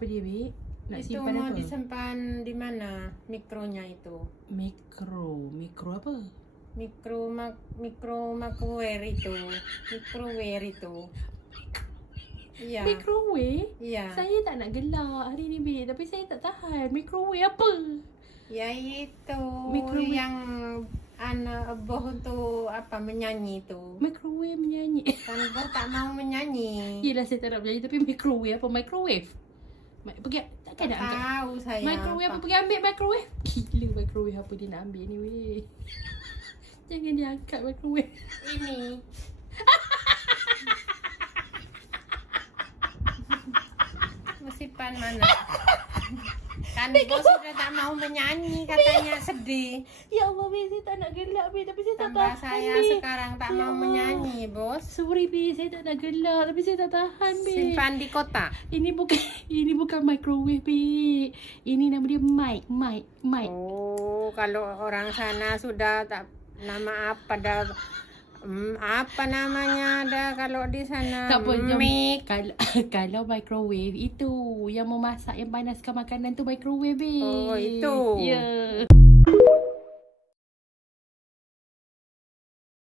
Apa dia, Bi? Nak itu simpan mau apa? disimpan di mana mikronya itu? Mikro apa? Microwave itu. Iya. Microwave? Iya. Saya tak nak gelak hari ni, Bi. Tapi saya tak tahan. Microwave apa? Ya itu Microwave. yang anak boh tu apa menyanyi tu. Microwave menyanyi. Kan boh tak mau menyanyi. Yelah, saya tak nak menyanyi. Tapi microwave apa? Microwave? Pergi, takkan nak angkat? Tahu saya. Microwave apa? Pergi ambil microwave. Gila microwave apa dia nak ambil ni, weh. Jangan dia angkat microwave. Ini. Musipan mana? Kan bos sudah tak mau menyanyi, katanya sedih. Ya Allah, Bi, saya tak nak gelak, Bi. Tapi saya tak Tambah tahan, saya Bi. sekarang tak mau menyanyi, bos. Sorry, Bi. Saya tak nak gelak. Tapi saya tak tahan, Bi. Simpan di kotak. Ini bukan microwave, Bi. Ini nama dia mic. Oh, kalau orang sana sudah tak nama apa dah. Apa namanya ada kalau di sana? Tak apa, mic. Kalau microwave itu yang memasak, yang panaskan makanan tu microwave, Bi. Oh, itu. Ya.